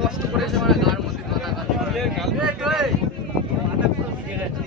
কষ্ট করেছে মানে গার মধ্যে কথা মাথা পুরো ভিজে গেছে।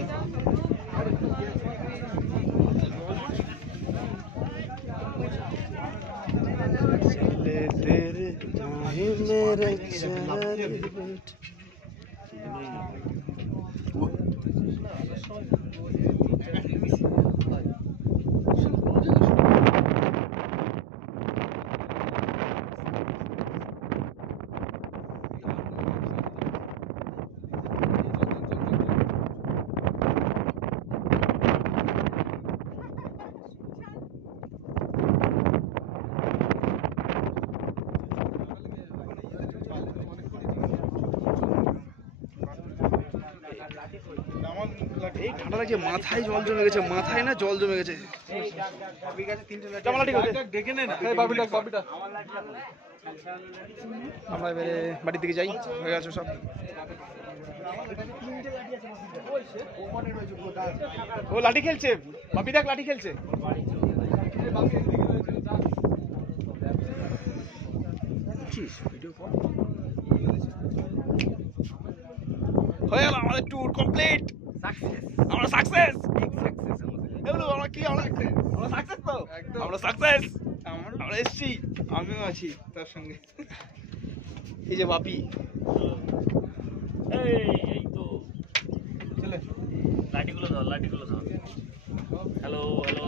এই ঠান্ডা লাগছে, মাথায় জল জমে গেছে, মাথায় না জল জমে গেছে। আমরা এবারে বাড়ির দিকে যাই, হয়ে গেছে সব। ও লাঠি খেলছে, বাপি দেখ লাঠি খেলছে। হয়ে গেল আমাদের ট্যুর কমপ্লিট, আমরা সাকসেস। আমরা কি আমরা সাকসেস তো, আমরা সাকসেস, আমরা এসছি, আমিও আছি তার সঙ্গে। এই যে বাপি, এই তো চলে লাঠিগুলো দাও, লাঠিগুলো দাও। Hello hello